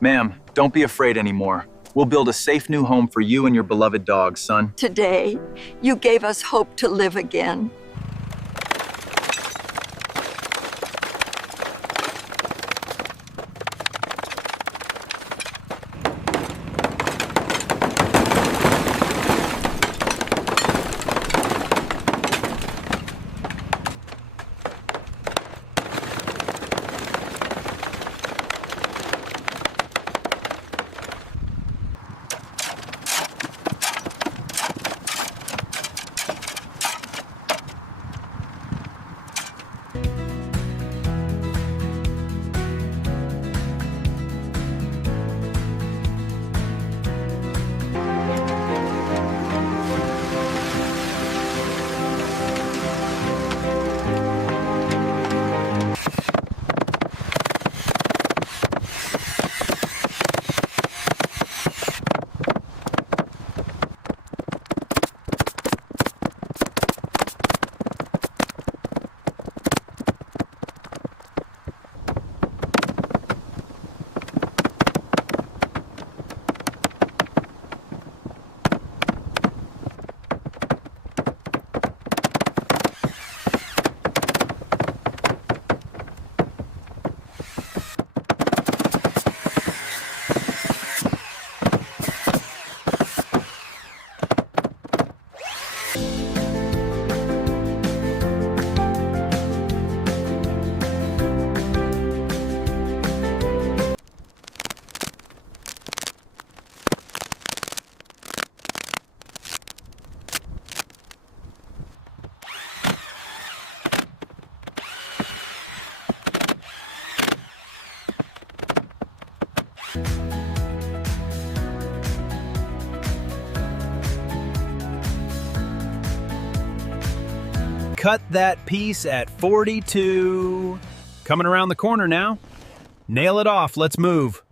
Ma'am, don't be afraid anymore. We'll build a safe new home for you and your beloved dog, son. Today, you gave us hope to live again. Cut that piece at 42. Coming around the corner now. Nail it off, let's move.